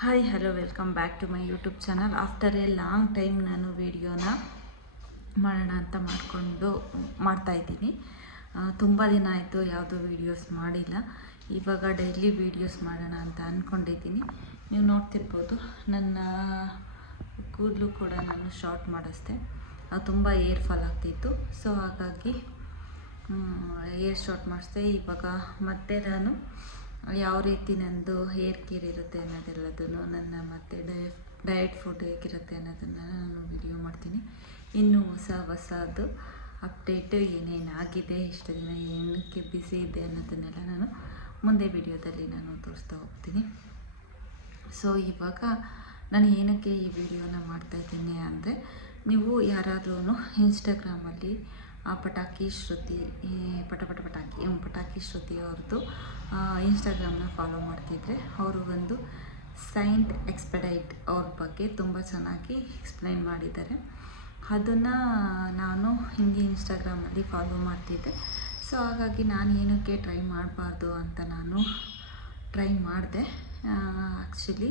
Hi hello welcome back to my YouTube channel. After a long time ನಾನು ವೀಡಿಯೋನ ಮಾಡೋಣ ಅಂತ ಮಾಡ್ತಾಯಿದ್ದೀನಿ. ತುಂಬ ದಿನ ಆಯಿತು ಯಾವುದೂ ವೀಡಿಯೋಸ್ ಮಾಡಿಲ್ಲ. ಇವಾಗ ಡೈಲಿ ವೀಡಿಯೋಸ್ ಮಾಡೋಣ ಅಂತ ಅಂದ್ಕೊಂಡಿದ್ದೀನಿ. ನೀವು ನೋಡ್ತಿರ್ಬೋದು ನನ್ನ ಕೂದಲು ಕೂಡ ನಾನು ಶಾರ್ಟ್ ಮಾಡಿಸ್ದೆ. ತುಂಬ ಏರ್ ಫಾಲ್ ಆಗ್ತಿತ್ತು. ಸೊ ಹಾಗಾಗಿ ಏರ್ ಶಾರ್ಟ್ ಮಾಡಿಸ್ದೆ. ಇವಾಗ ಮತ್ತೆ ನಾನು ಯಾವ ರೀತಿ ನಂದು ಹೇರ್ ಕೇರ್ ಇರುತ್ತೆ ಅನ್ನೋದೆಲ್ಲದನ್ನು ನನ್ನ ಮತ್ತು ಡಯಟ್ ಫುಡ್ ಹೇಗಿರುತ್ತೆ ಅನ್ನೋದನ್ನು ನಾನು ವಿಡಿಯೋ ಮಾಡ್ತೀನಿ. ಇನ್ನೂ ಹೊಸದು ಅಪ್ಡೇಟು ಏನೇನಾಗಿದೆ, ಇಷ್ಟು ದಿನ ಏನಕ್ಕೆ ಬ್ಯುಸಿ ಇದೆ ಅನ್ನೋದನ್ನೆಲ್ಲ ನಾನು ಮುಂದೆ ವಿಡಿಯೋದಲ್ಲಿ ನಾನು ತೋರಿಸ್ತಾ ಹೋಗ್ತೀನಿ. ಸೊ ಇವಾಗ ನಾನು ಏನಕ್ಕೆ ಈ ವಿಡಿಯೋನ ಮಾಡ್ತಾಯಿದ್ದೀನಿ ಅಂದರೆ, ನೀವು ಯಾರಾದ್ರೂ ಇನ್ಸ್ಟಾಗ್ರಾಮಲ್ಲಿ ಪಟಾಕಿ ಶ್ರುತಿ ಅವ್ರದ್ದು ಇನ್ಸ್ಟಾಗ್ರಾಮ್ನ ಫಾಲೋ ಮಾಡ್ತಿದ್ರೆ, ಅವರು ಒಂದು ಸೈಂಟ್ ಎಕ್ಸ್ಪೆಡೈಟ್ ಅವ್ರ ಬಗ್ಗೆ ತುಂಬ ಚೆನ್ನಾಗಿ ಎಕ್ಸ್ಪ್ಲೈನ್ ಮಾಡಿದ್ದಾರೆ. ಅದನ್ನು ನಾನು ಹಿಂಗೆ ಇನ್ಸ್ಟಾಗ್ರಾಮಲ್ಲಿ ಫಾಲೋ ಮಾಡ್ತಿದ್ದೆ. ಸೊ ಹಾಗಾಗಿ ನಾನು ಏನಕ್ಕೆ ಟ್ರೈ ಮಾಡಬಾರ್ದು ಅಂತ ನಾನು ಟ್ರೈ ಮಾಡಿದೆ. ಆ್ಯಕ್ಚುಲಿ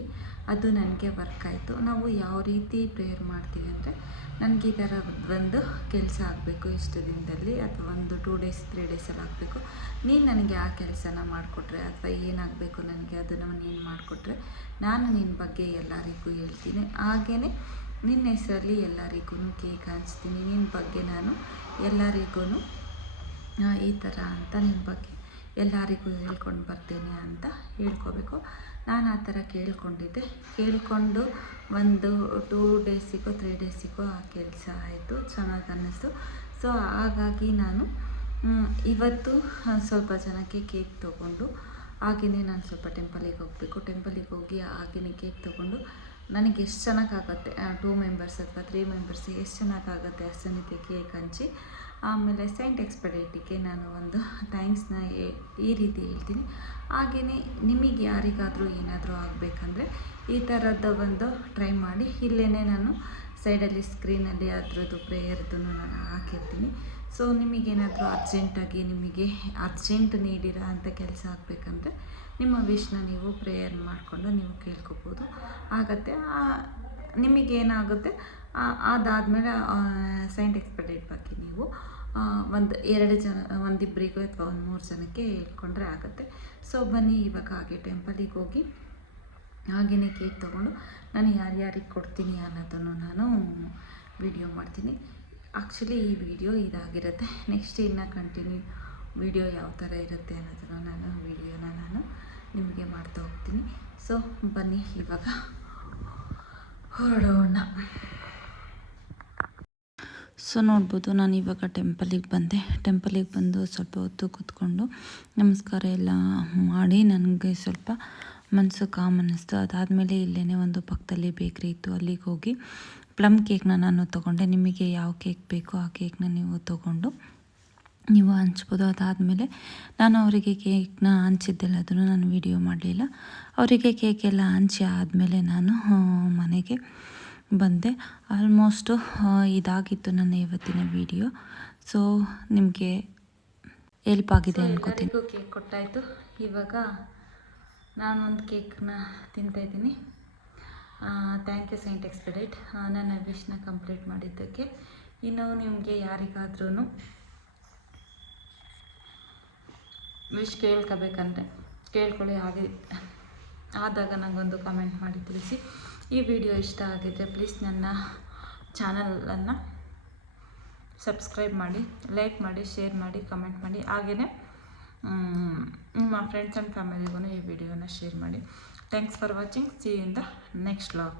ಅದು ನನಗೆ ವರ್ಕ್ ಆಯಿತು. ನಾವು ಯಾವ ರೀತಿ ಪ್ರೇಯರ್ ಮಾಡ್ತೀವಿ ಅಂದರೆ, ನನಗೆ ಈ ಥರ ಒಂದು ಕೆಲಸ ಆಗಬೇಕು ಇಷ್ಟು ದಿನದಲ್ಲಿ, ಅಥವಾ ಒಂದು 2 days 3 daysಲ್ಲಿ ಆಗಬೇಕು, ನೀನು ನನಗೆ ಆ ಕೆಲಸನ ಮಾಡಿಕೊಟ್ರೆ, ಅಥವಾ ಏನಾಗಬೇಕು ನನಗೆ ಅದನ್ನು ನೀನು ಮಾಡಿಕೊಟ್ರೆ, ನಾನು ನಿನ್ನ ಬಗ್ಗೆ ಎಲ್ಲರಿಗೂ ಹೇಳ್ತೀನಿ. ಹಾಗೆಯೇ ನಿನ್ನ ಹೆಸರಲ್ಲಿ ಎಲ್ಲರಿಗೂ ಕೇಕ್ ಹಂಚ್ತೀನಿ. ನಿನ್ನ ಬಗ್ಗೆ ನಾನು ಎಲ್ಲರಿಗೂ ಈ ಥರ ಅಂತ ನಿನ್ನ ಬಗ್ಗೆ ಎಲ್ಲರಿಗೂ ಹೇಳ್ಕೊಂಡು ಬರ್ತೇನೆ ಅಂತ ಹೇಳ್ಕೋಬೇಕು. ನಾನು ಆ ಥರ ಕೇಳಿಕೊಂಡು ಒಂದು 2 daysಗೋ 3 daysಗೋ ಆ ಕೆಲಸ ಆಯಿತು, ಚೆನ್ನಾಗಿ ಅನ್ನಿಸ್ತು. ಸೊ ಹಾಗಾಗಿ ನಾನು ಇವತ್ತು ಸ್ವಲ್ಪ ಜನಕ್ಕೆ ಕೇಕ್ ತೊಗೊಂಡು, ಹಾಗೆಯೇ ನಾನು ಸ್ವಲ್ಪ ಟೆಂಪಲಿಗೆ ಹೋಗಬೇಕು. ಟೆಂಪಲಿಗೆ ಹೋಗಿ ಹಾಗೆಯೇ ಕೇಕ್ ತೊಗೊಂಡು, ನನಗೆ ಎಷ್ಟು ಚೆನ್ನಾಗಾಗುತ್ತೆ 2 members ಅಥವಾ 3 members ಎಷ್ಟು ಚೆನ್ನಾಗಾಗುತ್ತೆ ಅಷ್ಟು ಜನಕ್ಕೆ ಕೇಕ್ ಹಂಚಿ, ಆಮೇಲೆ ಸೈಂಟ್ ಎಕ್ಸ್ಪೆಡೈಟಿಗೆ ನಾನು ಒಂದು ಥ್ಯಾಂಕ್ಸ್ನ ಈ ರೀತಿ ಹೇಳ್ತೀನಿ. ಹಾಗೆಯೇ ನಿಮಗೆ ಯಾರಿಗಾದರೂ ಏನಾದರೂ ಆಗಬೇಕಂದ್ರೆ ಈ ಥರದ ಒಂದು ಟ್ರೈ ಮಾಡಿ. ಇಲ್ಲೇ ನಾನು ಸೈಡಲ್ಲಿ ಸ್ಕ್ರೀನಲ್ಲಿ ಅದರದ್ದು ಪ್ರೇಯರ್ದು ನಾನು ಹಾಕಿರ್ತೀನಿ. ಸೊ ನಿಮಗೇನಾದರೂ ಅರ್ಜೆಂಟಾಗಿ ನಿಮಗೆ ಅರ್ಜೆಂಟ್ ನೀಡಿರೋ ಅಂಥ ಕೆಲಸ ಆಗಬೇಕಂದ್ರೆ ನಿಮ್ಮ ವಿಶ್ನ ನೀವು ಪ್ರೇಯರ್ ಮಾಡಿಕೊಂಡು ನೀವು ಕೇಳ್ಕೊಬೋದು, ಆಗುತ್ತೆ. ನಿಮಗೇನಾಗುತ್ತೆ ಅದಾದಮೇಲೆ ಸೈಂಟ್ ಎಕ್ಸ್ಪೆಡೈಟ್ ಬಗ್ಗೆ ನೀವು ಒಂದಿಬ್ಬರಿಗೂ ಅಥವಾ 3 ಜನಕ್ಕೆ ಹೇಳ್ಕೊಂಡ್ರೆ ಆಗುತ್ತೆ. ಸೊ ಬನ್ನಿ ಇವಾಗ ಹಾಗೆ ಟೆಂಪಲಿಗೆ ಹೋಗಿ ಹಾಗೆಯೇ ಕೇಕ್ ತೊಗೊಂಡು ನಾನು ಯಾರ್ಯಾರಿಗೆ ಕೊಡ್ತೀನಿ ಅನ್ನೋದನ್ನು ನಾನು ವಿಡಿಯೋ ಮಾಡ್ತೀನಿ. ಆ್ಯಕ್ಚುಲಿ ಈ ವಿಡಿಯೋ ಇದಾಗಿರುತ್ತೆ. ನೆಕ್ಸ್ಟ್ ಇನ್ನು ಕಂಟಿನ್ಯೂ ವಿಡಿಯೋ ಯಾವ ಥರ ಇರುತ್ತೆ ಅನ್ನೋದನ್ನು ವಿಡಿಯೋನ ನಾನು ನಿಮಗೆ ಮಾಡ್ತಾ ಹೋಗ್ತೀನಿ. ಸೊ ಬನ್ನಿ ಇವಾಗ ಹೊರಡೋಣ. ಸೊ ನೋಡ್ಬೋದು, ನಾನು ಇವಾಗ ಟೆಂಪಲಿಗೆ ಬಂದು ಸ್ವಲ್ಪ ಹೊತ್ತು ಕೂತ್ಕೊಂಡು ನಮಸ್ಕಾರ ಎಲ್ಲ ಮಾಡಿ ನನಗೆ ಸ್ವಲ್ಪ ಮನಸ್ಸು ಕಾಮ್ ಅನ್ನಿಸ್ತು. ಅದಾದಮೇಲೆ ಇಲ್ಲೇ ಒಂದು ಪಕ್ಕದಲ್ಲಿ ಬೇಕ್ರಿ ಇತ್ತು, ಅಲ್ಲಿಗೆ ಹೋಗಿ ಪ್ಲಮ್ ಕೇಕ್ನ ನಾನು ತೊಗೊಂಡೆ. ನಿಮಗೆ ಯಾವ ಕೇಕ್ ಬೇಕೋ ಆ ಕೇಕ್ನ ನೀವು ತೊಗೊಂಡು ನೀವು ಹಂಚ್ಬೋದು. ಅದಾದಮೇಲೆ ನಾನು ಅವರಿಗೆ ಕೇಕ್ನ ಹಂಚಿದ್ದೆಲ್ಲ ಅದನ್ನು ನಾನು ವಿಡಿಯೋ ಮಾಡಲಿಲ್ಲ. ಅವರಿಗೆ ಕೇಕೆಲ್ಲ ಹಂಚಿ ಆದಮೇಲೆ ನಾನು ಮನೆಗೆ ಬಂದೆ. ಆಲ್ಮೋಸ್ಟು ಇದಾಗಿತ್ತು ನನ್ನ ಇವತ್ತಿನ ವಿಡಿಯೋ. ಸೊ ನಿಮಗೆ ಹೆಲ್ಪ್ ಆಗಿದೆ ಅನ್ಕೋತೀನಿ. ಕೇಕ್ ಕೊಟ್ಟಾಯಿತು. ಇವಾಗ ನಾನೊಂದು ಕೇಕ್ನ ತಿಂತಾಯಿದ್ದೀನಿ. ಥ್ಯಾಂಕ್ ಯು ಸೈಂಟ್ ಎಕ್ಸ್ಪೆಡೈಟ್ ನನ್ನ ವಿಶ್ನ ಕಂಪ್ಲೀಟ್ ಮಾಡಿದ್ದಕ್ಕೆ. ಇನ್ನು ನಿಮಗೆ ಯಾರಿಗಾದ್ರೂ ವಿಶ್ ಕೇಳ್ಕೋಬೇಕಂದ್ರೆ ಕೇಳ್ಕೊಳ್ಳಿ. ಹಾಗೆ ಆದಾಗ ನನಗೊಂದು ಕಮೆಂಟ್ ಮಾಡಿ ತಿಳಿಸಿ. ಈ ವಿಡಿಯೋ ಇಷ್ಟ ಆಗಿದ್ದರೆ ಪ್ಲೀಸ್ ನನ್ನ ಚಾನಲನ್ನು ಸಬ್ಸ್ಕ್ರೈಬ್ ಮಾಡಿ, ಲೈಕ್ ಮಾಡಿ, ಶೇರ್ ಮಾಡಿ, ಕಮೆಂಟ್ ಮಾಡಿ. ಹಾಗೆಯೇ ನಿಮ್ಮ ಫ್ರೆಂಡ್ಸ್ ಆ್ಯಂಡ್ ಫ್ಯಾಮಿಲಿಗೂ ಈ ವಿಡಿಯೋನ ಶೇರ್ ಮಾಡಿ. Thanks for watching. See you in the next vlog.